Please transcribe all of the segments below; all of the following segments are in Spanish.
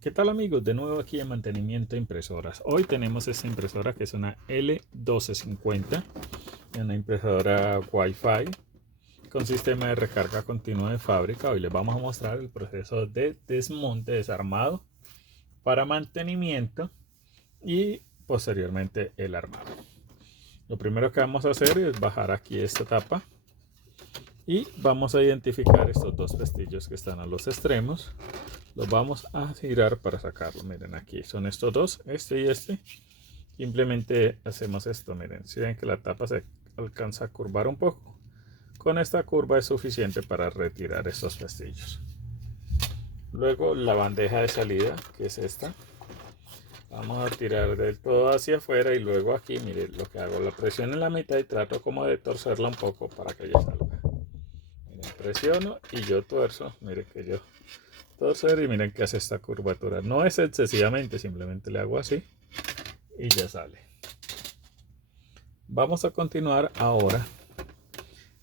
¿Qué tal amigos? De nuevo aquí en Mantenimiento de Impresoras. Hoy tenemos esta impresora que es una L1250, una impresora Wi-Fi con sistema de recarga continua de fábrica. Hoy les vamos a mostrar el proceso de desmonte, desarmado para mantenimiento y posteriormente el armado. Lo primero que vamos a hacer es bajar aquí esta tapa y vamos a identificar estos dos pestillos que están a los extremos. Los vamos a girar para sacarlo. Miren, aquí son estos dos, este y este. Simplemente hacemos esto. Miren, si ven que la tapa se alcanza a curvar un poco, con esta curva es suficiente para retirar estos pestillos. Luego la bandeja de salida, que es esta, vamos a tirar del todo hacia afuera y luego aquí, miren lo que hago, la presiono en la mitad y trato como de torcerla un poco para que ella salga. Miren, presiono y yo tuerzo. Miren que yo torcer y miren que hace esta curvatura. No es excesivamente, simplemente le hago así y ya sale. Vamos a continuar ahora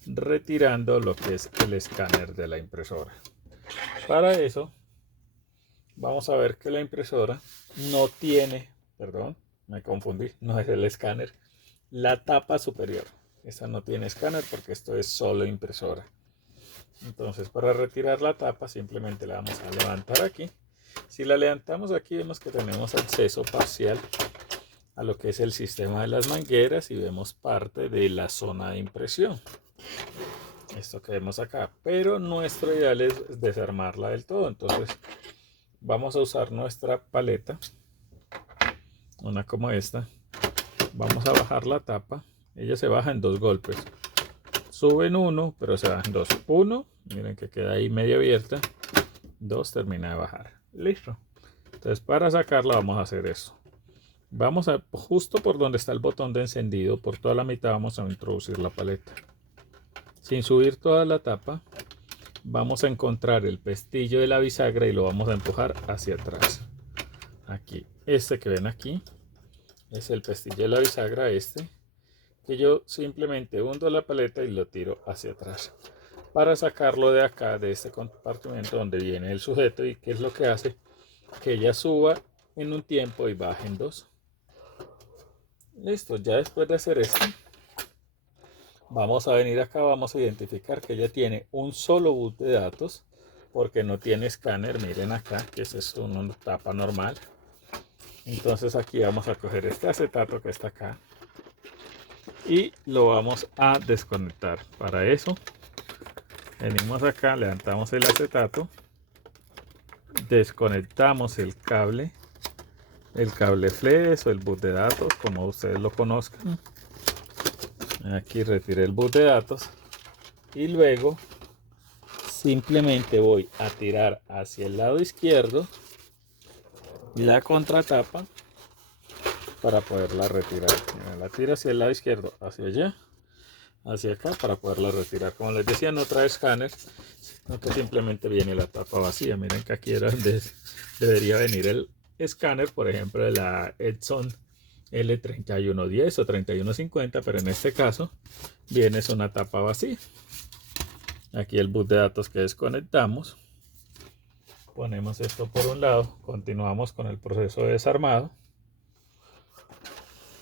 retirando lo que es el escáner de la impresora. Para eso vamos a ver que la impresora no tiene, perdón, me confundí, no es el escáner, la tapa superior. Esta no tiene escáner porque esto es solo impresora. Entonces, para retirar la tapa simplemente la vamos a levantar aquí. Si la levantamos aquí vemos que tenemos acceso parcial a lo que es el sistema de las mangueras y vemos parte de la zona de impresión. Esto que vemos acá, pero nuestro ideal es desarmarla del todo. Entonces vamos a usar nuestra paleta, una como esta. Vamos a bajar la tapa. Ella se baja en dos golpes. Sube en uno, pero se baja en dos. Uno, miren que queda ahí medio abierta. Dos, termina de bajar. Listo. Entonces para sacarla vamos a hacer eso. Vamos a, justo por donde está el botón de encendido, por toda la mitad vamos a introducir la paleta. Sin subir toda la tapa, vamos a encontrar el pestillo de la bisagra y lo vamos a empujar hacia atrás. Aquí, este que ven aquí, es el pestillo de la bisagra, este, que yo simplemente hundo la paleta y lo tiro hacia atrás. Para sacarlo de acá, de este compartimento donde viene el sujeto y que es lo que hace que ella suba en un tiempo y baje en dos. Listo, ya después de hacer esto, vamos a venir acá, vamos a identificar que ella tiene un solo bus de datos porque no tiene escáner. Miren acá que es una tapa normal. Entonces aquí vamos a coger este acetato que está acá y lo vamos a desconectar. Para eso venimos acá, levantamos el acetato, desconectamos el cable flex o el bus de datos como ustedes lo conozcan. Aquí retiré el bus de datos y luego simplemente voy a tirar hacia el lado izquierdo la contratapa para poderla retirar. La tiro hacia el lado izquierdo, hacia allá, hacia acá para poderla retirar. Como les decía, no trae escáner, sino que simplemente viene la tapa vacía. Miren que aquí era donde debería venir el escáner, por ejemplo, de la Epson L3110 o 3150, pero en este caso viene es una tapa vacía. Aquí el bus de datos que desconectamos. Ponemos esto por un lado, continuamos con el proceso de desarmado.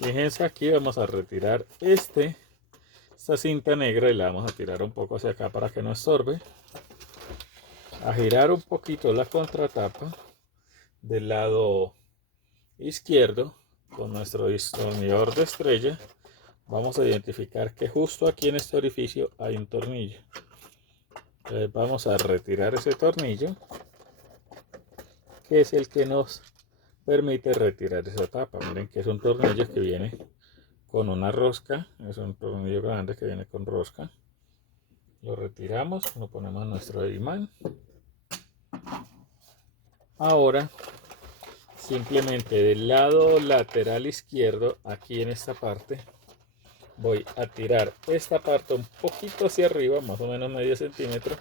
Fíjense, aquí vamos a retirar esta cinta negra y la vamos a tirar un poco hacia acá para que no estorbe. A girar un poquito la contratapa del lado izquierdo con nuestro destornillador de estrella. Vamos a identificar que justo aquí en este orificio hay un tornillo. Entonces vamos a retirar ese tornillo, que es el que nos permite retirar esa tapa. Miren que es un tornillo que viene con una rosca, es un tornillo grande que viene con rosca. Lo retiramos, lo ponemos en nuestro imán. Ahora simplemente del lado lateral izquierdo, aquí en esta parte, voy a tirar esta parte un poquito hacia arriba, más o menos medio centímetro,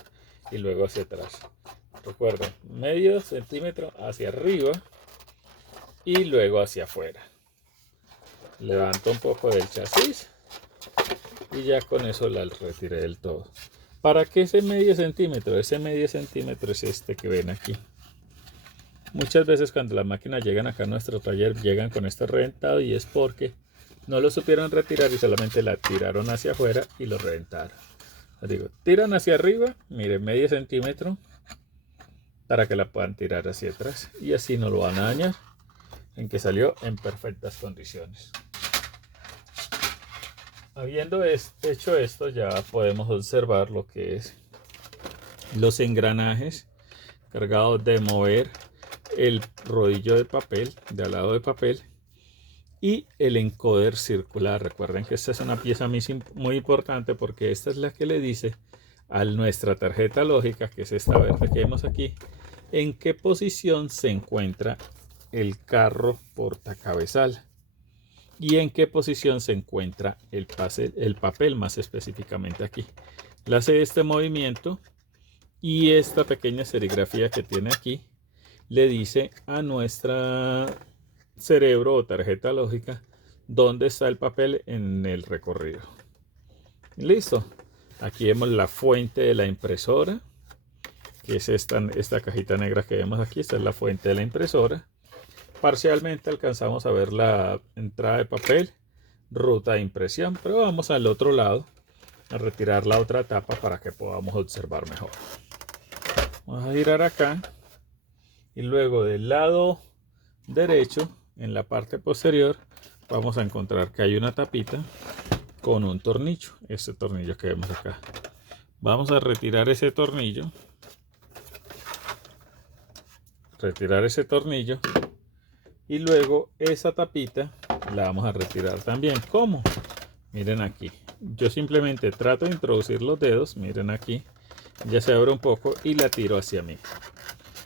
y luego hacia atrás. Recuerden, medio centímetro hacia arriba y luego hacia afuera. Levanto un poco del chasis y ya con eso la retiré del todo. ¿Para qué ese medio centímetro? Ese medio centímetro es este que ven aquí. Muchas veces cuando las máquinas llegan acá a nuestro taller llegan con esto reventado y es porque no lo supieron retirar y solamente la tiraron hacia afuera y lo reventaron. Les digo, tiran hacia arriba, miren, medio centímetro para que la puedan tirar hacia atrás y así no lo van a dañar, en que salió en perfectas condiciones. Habiendo hecho esto, ya podemos observar lo que es los engranajes cargados de mover el rodillo de papel, de al lado de papel, y el encoder circular. Recuerden que esta es una pieza muy importante porque esta es la que le dice a nuestra tarjeta lógica, que es esta verde que vemos aquí, en qué posición se encuentra el carro portacabezal y en qué posición se encuentra el papel, más específicamente aquí. Le hace este movimiento y esta pequeña serigrafía que tiene aquí le dice a nuestra cerebro o tarjeta lógica dónde está el papel en el recorrido. Listo. Aquí vemos la fuente de la impresora, que es esta cajita negra que vemos aquí. Esta es la fuente de la impresora. Parcialmente alcanzamos a ver la entrada de papel, ruta de impresión, pero vamos al otro lado a retirar la otra tapa para que podamos observar mejor. Vamos a girar acá y luego del lado derecho, en la parte posterior, vamos a encontrar que hay una tapita con un tornillo, este tornillo que vemos acá. Vamos a retirar ese tornillo, y luego esa tapita la vamos a retirar también. ¿Cómo? Miren aquí, yo simplemente trato de introducir los dedos, miren aquí, ya se abre un poco y la tiro hacia mí,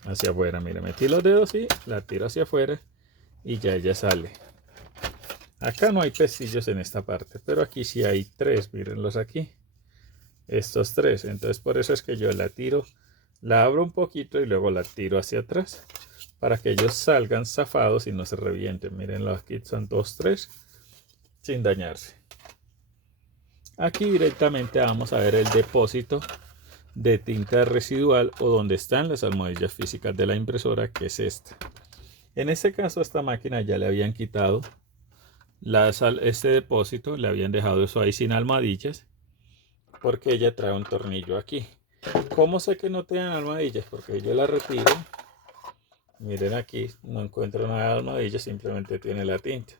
hacia afuera. Miren, metí los dedos y la tiro hacia afuera y ya ella sale. Acá no hay pestillos en esta parte, pero aquí sí hay tres, mírenlos aquí, estos tres. Entonces por eso es que yo la tiro, la abro un poquito y luego la tiro hacia atrás para que ellos salgan zafados y no se revienten. Mírenlo, aquí son 2, 3 sin dañarse. Aquí directamente vamos a ver el depósito de tinta residual o donde están las almohadillas físicas de la impresora, que es esta. En este caso, a esta máquina ya le habían quitado este depósito, le habían dejado eso ahí sin almohadillas porque ella trae un tornillo aquí. ¿Cómo sé que no tienen almohadillas? Porque yo la retiro, miren aquí, no encuentro nada de almohadillas, simplemente tiene la tinta.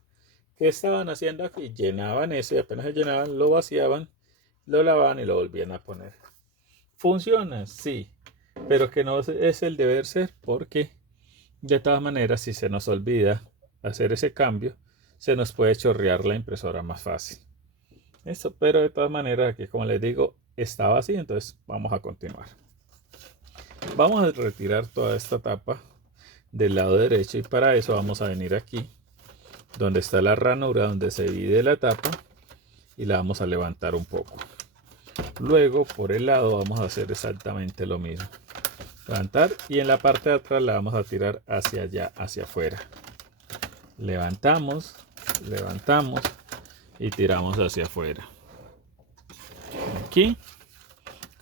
¿Qué estaban haciendo aquí? Llenaban eso y apenas se llenaban, lo vaciaban, lo lavaban y lo volvían a poner. ¿Funciona? Sí, pero que no es el deber ser, porque de todas maneras, si se nos olvida hacer ese cambio, se nos puede chorrear la impresora más fácil. Esto, pero de todas maneras, aquí como les digo, estaba así, entonces vamos a continuar. Vamos a retirar toda esta tapa del lado derecho y para eso vamos a venir aquí, donde está la ranura, donde se divide la tapa, y la vamos a levantar un poco. Luego por el lado vamos a hacer exactamente lo mismo. Levantar y en la parte de atrás la vamos a tirar hacia allá, hacia afuera. Levantamos, levantamos y tiramos hacia afuera. Aquí,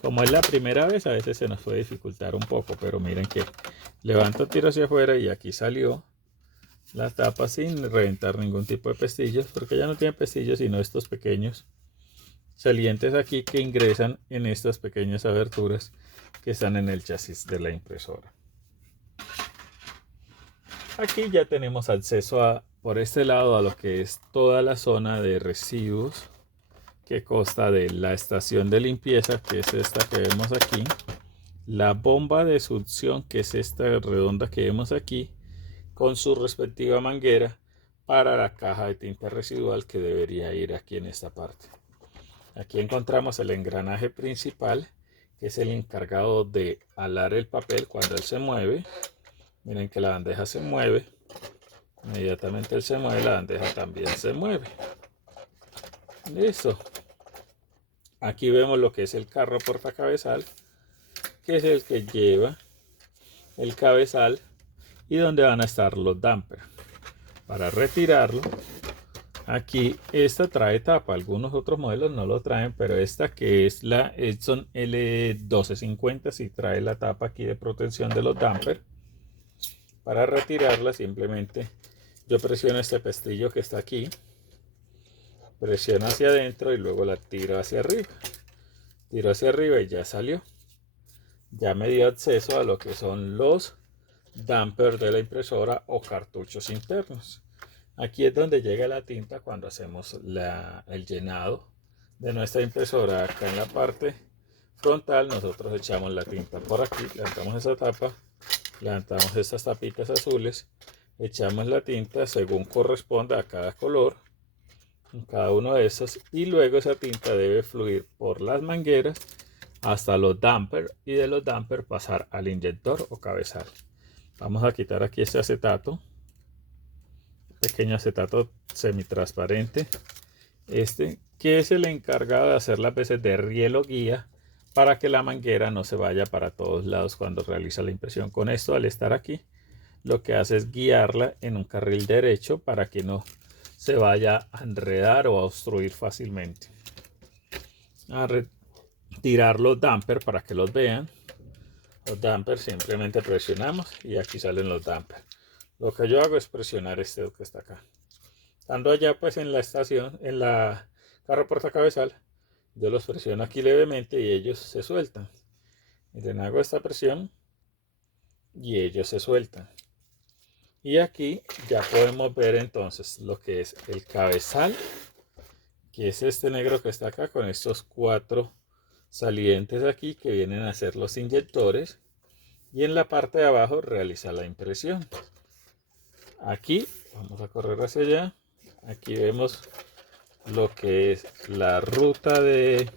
como es la primera vez, a veces se nos puede dificultar un poco, pero miren que levanto, tiro hacia afuera y aquí salió la tapa sin reventar ningún tipo de pestillos, porque ya no tiene pestillos sino estos pequeños salientes aquí que ingresan en estas pequeñas aberturas que están en el chasis de la impresora. Aquí ya tenemos acceso por este lado a lo que es toda la zona de residuos que consta de la estación de limpieza, que es esta que vemos aquí, la bomba de succión, que es esta redonda que vemos aquí, con su respectiva manguera para la caja de tinta residual que debería ir aquí en esta parte. Aquí encontramos el engranaje principal, que es el encargado de alar el papel cuando él se mueve. Miren que la bandeja se mueve. Inmediatamente él se mueve, la bandeja también se mueve. Listo. Aquí vemos lo que es el carro portacabezal, que es el que lleva el cabezal y donde van a estar los dampers. Para retirarlo, aquí esta trae tapa, algunos otros modelos no lo traen, pero esta que es la Edson L1250 sí trae la tapa aquí de protección de los dampers. Para retirarla simplemente yo presiono este pestillo que está aquí, presiono hacia adentro y luego la tiro hacia arriba. Tiro hacia arriba y ya salió. Ya me dio acceso a lo que son los dampers de la impresora o cartuchos internos. Aquí es donde llega la tinta cuando hacemos el llenado de nuestra impresora. Acá en la parte frontal nosotros echamos la tinta por aquí, levantamos esa tapa, levantamos estas tapitas azules, echamos la tinta según corresponda a cada color, en cada uno de esos, y luego esa tinta debe fluir por las mangueras hasta los dampers y de los dampers pasar al inyector o cabezal. Vamos a quitar aquí este acetato, pequeño acetato semitransparente, que es el encargado de hacer las veces de riel o guía para que la manguera no se vaya para todos lados cuando realiza la impresión. Con esto, al estar aquí, lo que hace es guiarla en un carril derecho para que no se vaya a enredar o a obstruir fácilmente. A retirar los dampers para que los vean. Los dampers simplemente presionamos y aquí salen los dampers. Lo que yo hago es presionar este que está acá. Estando allá pues en la estación, en la carro portacabezal, yo los presiono aquí levemente y ellos se sueltan. Miren, hago esta presión y ellos se sueltan. Y aquí ya podemos ver entonces lo que es el cabezal, que es este negro que está acá con estos 4 salientes aquí que vienen a ser los inyectores. Y en la parte de abajo realiza la impresión. Aquí, vamos a correr hacia allá. Aquí vemos lo que es la ruta de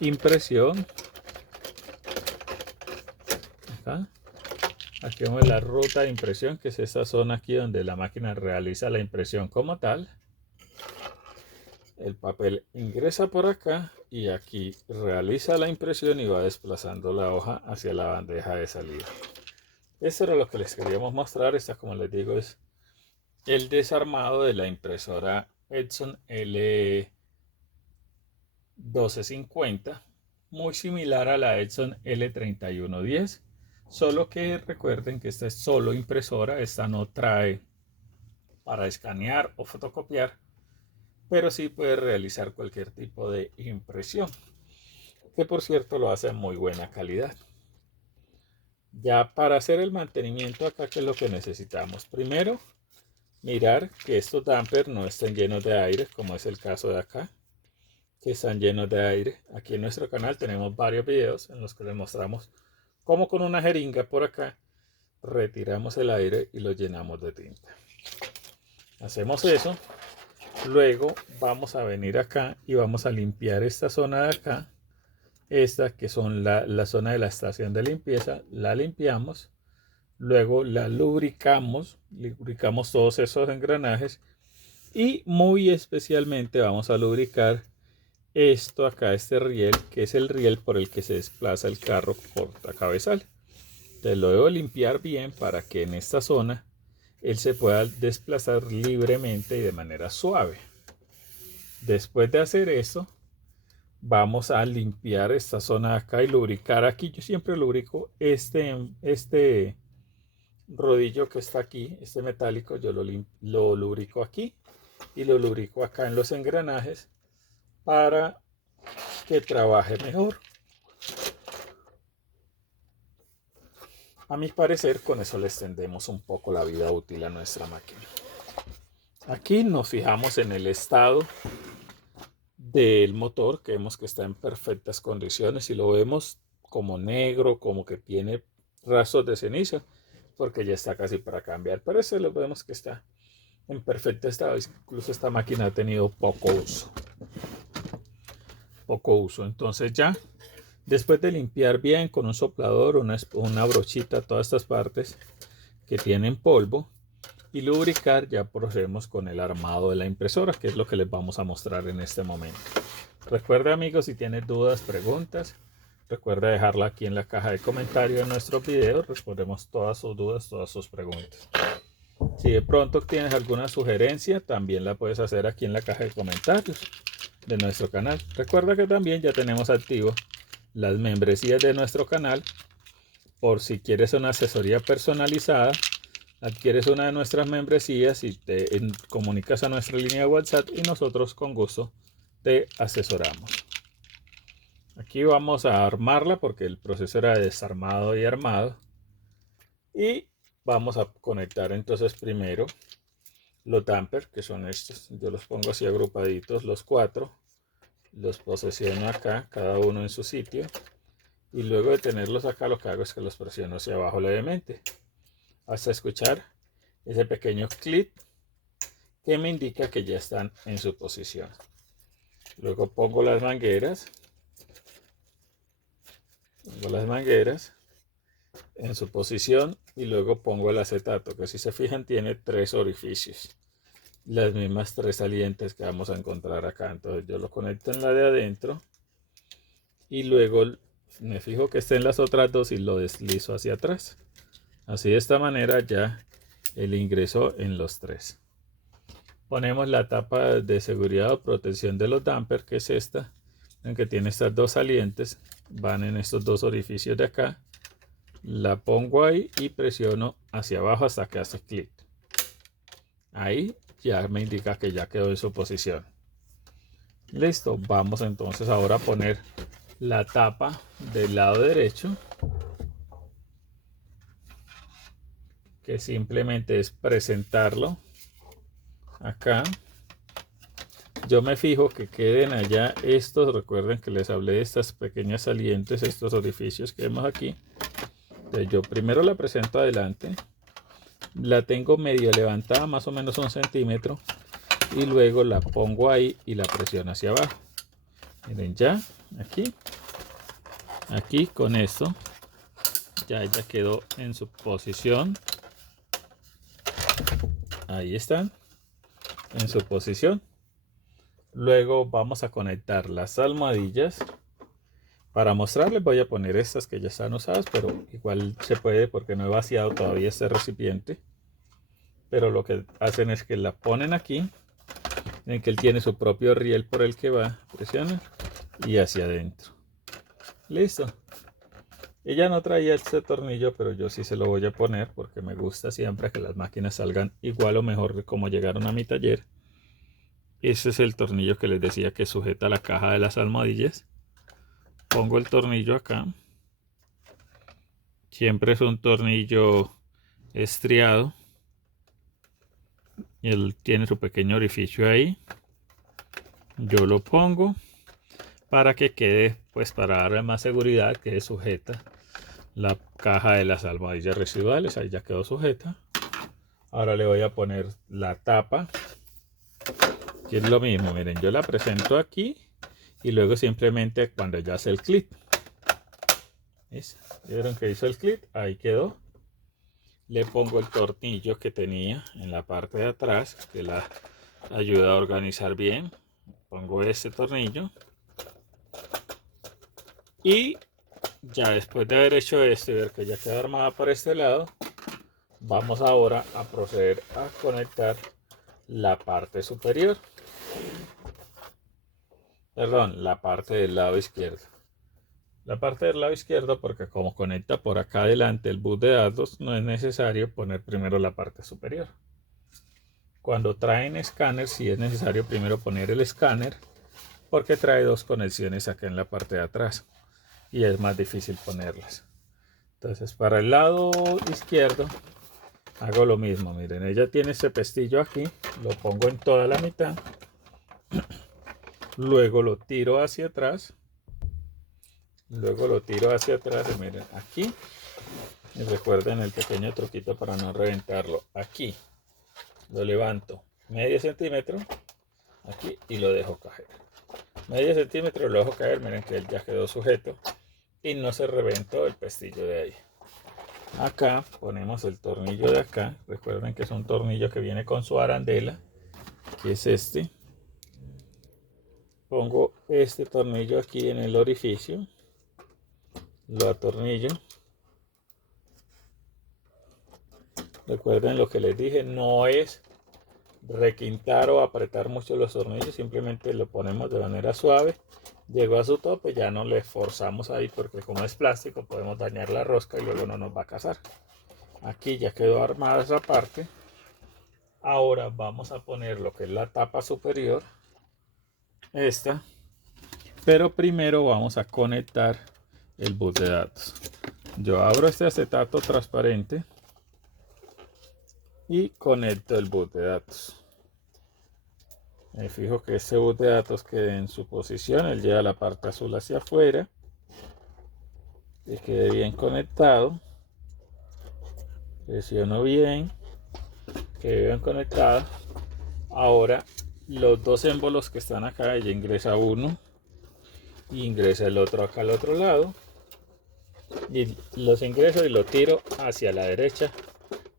impresión. Acá. Aquí vemos la ruta de impresión, que es esta zona aquí donde la máquina realiza la impresión como tal. El papel ingresa por acá y aquí realiza la impresión y va desplazando la hoja hacia la bandeja de salida. Esto era lo que les queríamos mostrar. Esta, como les digo, es el desarmado de la impresora Epson L1250, muy similar a la Epson L3110, solo que recuerden que esta es solo impresora, esta no trae para escanear o fotocopiar, pero sí puede realizar cualquier tipo de impresión, que por cierto lo hace en muy buena calidad. Ya para hacer el mantenimiento acá, ¿qué es lo que necesitamos? Primero, mirar que estos dampers no estén llenos de aire, como es el caso de acá, que están llenos de aire. Aquí en nuestro canal tenemos varios videos en los que les mostramos cómo con una jeringa por acá retiramos el aire y lo llenamos de tinta. Hacemos eso. Luego vamos a venir acá y vamos a limpiar esta zona de acá. Esta que son la zona de la estación de limpieza, la limpiamos. Luego la lubricamos todos esos engranajes. Y muy especialmente vamos a lubricar esto acá, este riel, que es el riel por el que se desplaza el carro portacabezal. Entonces lo debo limpiar bien para que en esta zona él se pueda desplazar libremente y de manera suave. Después de hacer esto, vamos a limpiar esta zona de acá y lubricar aquí. Yo siempre lubrico este rodillo que está aquí, este metálico, yo lo lubrico aquí y lo lubrico acá en los engranajes para que trabaje mejor. A mi parecer, con eso le extendemos un poco la vida útil a nuestra máquina. Aquí nos fijamos en el estado del motor, que vemos que está en perfectas condiciones. Si lo vemos como negro, como que tiene rastros de ceniza, porque ya está casi para cambiar. Pero este lo vemos que está en perfecto estado. Incluso esta máquina ha tenido poco uso. Entonces ya, después de limpiar bien con un soplador, una brochita, todas estas partes que tienen polvo, y lubricar, ya procedemos con el armado de la impresora, que es lo que les vamos a mostrar en este momento. Recuerda, amigos, si tienes dudas, preguntas, recuerda dejarla aquí en la caja de comentarios de nuestros videos. Respondemos todas sus dudas, todas sus preguntas. Si de pronto tienes alguna sugerencia, también la puedes hacer aquí en la caja de comentarios de nuestro canal. Recuerda que también ya tenemos activo las membresías de nuestro canal, por si quieres una asesoría personalizada, adquieres una de nuestras membresías y te comunicas a nuestra línea de WhatsApp y nosotros con gusto te asesoramos. Aquí vamos a armarla porque el proceso era desarmado y armado. Y vamos a conectar entonces primero los dampers, que son estos. Yo los pongo así agrupaditos, los 4. Los posiciono acá, cada uno en su sitio. Y luego de tenerlos acá, lo que hago es que los presiono hacia abajo levemente, hasta escuchar ese pequeño clic que me indica que ya están en su posición. Luego pongo las mangueras. En su posición y luego pongo el acetato, que si se fijan tiene 3 orificios, las mismas 3 salientes que vamos a encontrar acá. Entonces yo lo conecto en la de adentro y luego me fijo que estén las otras 2 y lo deslizo hacia atrás. Así, de esta manera ya el ingreso en los 3. Ponemos la tapa de seguridad o protección de los dampers, que es esta, en que tiene estas 2 salientes, van en estos 2 orificios de acá. La pongo ahí y presiono hacia abajo hasta que hace clic. Ahí ya me indica que ya quedó en su posición. Listo, vamos entonces ahora a poner la tapa del lado derecho, que simplemente es presentarlo acá. Yo me fijo que queden allá estos, recuerden que les hablé de estas pequeñas salientes, estos orificios que vemos aquí. Entonces yo primero la presento adelante, la tengo medio levantada, más o menos 1 centímetro, y luego la pongo ahí y la presiono hacia abajo. Miren, ya aquí con esto ya quedó en su posición. Ahí están en su posición. Luego vamos a conectar las almohadillas. Para mostrarles voy a poner estas que ya están usadas, pero igual se puede porque no he vaciado todavía este recipiente. Pero lo que hacen es que la ponen aquí, en que él tiene su propio riel por el que va, presionan y hacia adentro. Listo. Ella no traía este tornillo, pero yo sí se lo voy a poner porque me gusta siempre que las máquinas salgan igual o mejor de como llegaron a mi taller. Ese es el tornillo que les decía que sujeta la caja de las almohadillas. Pongo el tornillo acá. Siempre es un tornillo estriado. Y él tiene su pequeño orificio ahí. Yo lo pongo para que quede, pues para darle más seguridad, quede sujeta la caja de las almohadillas residuales. Ahí ya quedó sujeta. Ahora le voy a poner la tapa, que es lo mismo. Miren, yo la presento aquí y luego simplemente cuando ya hace el clic, ¿vieron que hizo el clic? Ahí quedó. Le pongo el tornillo que tenía en la parte de atrás, que la ayuda a organizar bien. Pongo este tornillo y ya después de haber hecho esto y ver que ya queda armada por este lado, vamos ahora a proceder a conectar la parte superior. Perdón, la parte del lado izquierdo. La parte del lado izquierdo, porque como conecta por acá adelante el bus de datos, no es necesario poner primero la parte superior. Cuando traen escáner, sí es necesario primero poner el escáner, porque trae 2 conexiones acá en la parte de atrás y es más difícil ponerlas. Entonces, para el lado izquierdo hago lo mismo. Miren, ella tiene este pestillo aquí, lo pongo en toda la mitad. Luego lo tiro hacia atrás. Y miren, aquí. Y recuerden el pequeño truquito para no reventarlo. Aquí lo levanto medio centímetro. Aquí y lo dejo caer. Medio centímetro lo dejo caer. Miren que él ya quedó sujeto. Y no se reventó el pestillo de ahí. Acá ponemos el tornillo de acá. Recuerden que es un tornillo que viene con su arandela, que es este. Pongo este tornillo aquí en el orificio, lo atornillo. Recuerden lo que les dije, no es requintar o apretar mucho los tornillos, simplemente lo ponemos de manera suave llegó a su tope, ya no le forzamos ahí porque como es plástico podemos dañar la rosca y luego no nos va a casar. Aquí ya quedó armada esa parte. Ahora vamos a poner lo que es la tapa superior, esta, pero primero vamos a conectar el bus de datos. Yo abro este acetato transparente y conecto el bus de datos. Me fijo que este bus de datos quede en su posición, él lleva la parte azul hacia afuera y quede bien conectado. Presiono bien, quede bien conectado. Ahora los dos émbolos que están acá, ella ingresa uno y ingresa el otro acá al otro lado, y los ingreso y lo tiro hacia la derecha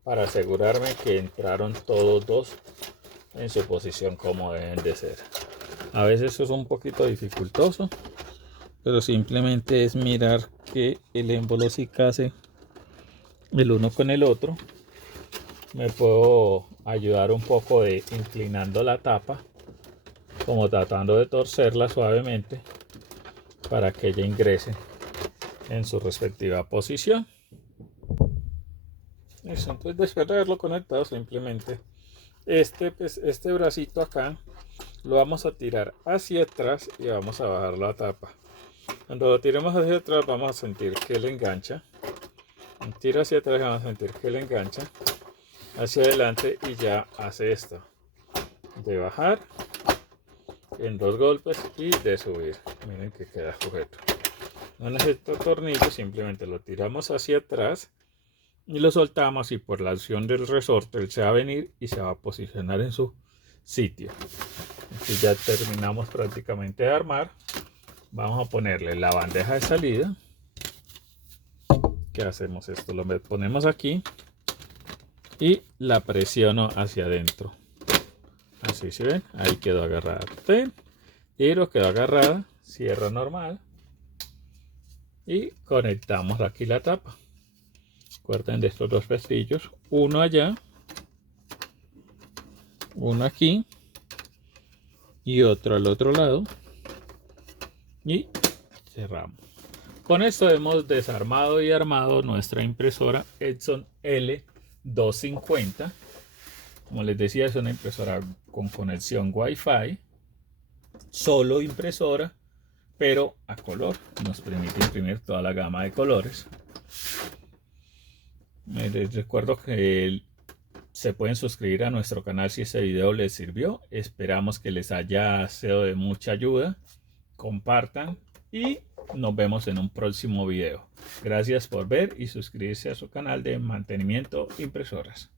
para asegurarme que entraron todos dos en su posición como deben de ser. A veces eso es un poquito dificultoso, pero simplemente es mirar que el émbolo sí case el uno con el otro. Me puedo ayudar un poco de inclinando la tapa, como tratando de torcerla suavemente para que ella ingrese en su respectiva posición. Eso, entonces después de haberlo conectado, simplemente este bracito acá lo vamos a tirar hacia atrás y vamos a bajar la tapa. Cuando lo tiremos hacia atrás vamos a sentir que le engancha. Tira hacia atrás y vamos a sentir que le engancha. Hacia adelante y ya hace esto de bajar en dos golpes y de subir. Miren que queda sujeto. No necesita tornillo, simplemente lo tiramos hacia atrás y lo soltamos, y por la acción del resorte él se va a venir y se va a posicionar en su sitio. Aquí ya terminamos prácticamente de armar. Vamos a ponerle la bandeja de salida. ¿Qué hacemos? Esto lo ponemos aquí y la presiono hacia adentro. Así, ¿se ven? Ahí quedó agarrada. Tiro, quedó agarrada. Cierro normal y conectamos aquí la tapa. Recuerden de estos dos pestillos, uno allá, uno aquí y otro al otro lado, y cerramos. Con esto hemos desarmado y armado nuestra impresora Epson L250. Como les decía, es una impresora con conexión Wi-Fi, solo impresora, pero a color. Nos permite imprimir toda la gama de colores. Les recuerdo que se pueden suscribir a nuestro canal si este video les sirvió. Esperamos que les haya sido de mucha ayuda. Compartan y nos vemos en un próximo video. Gracias por ver y suscribirse a su canal de mantenimiento impresoras.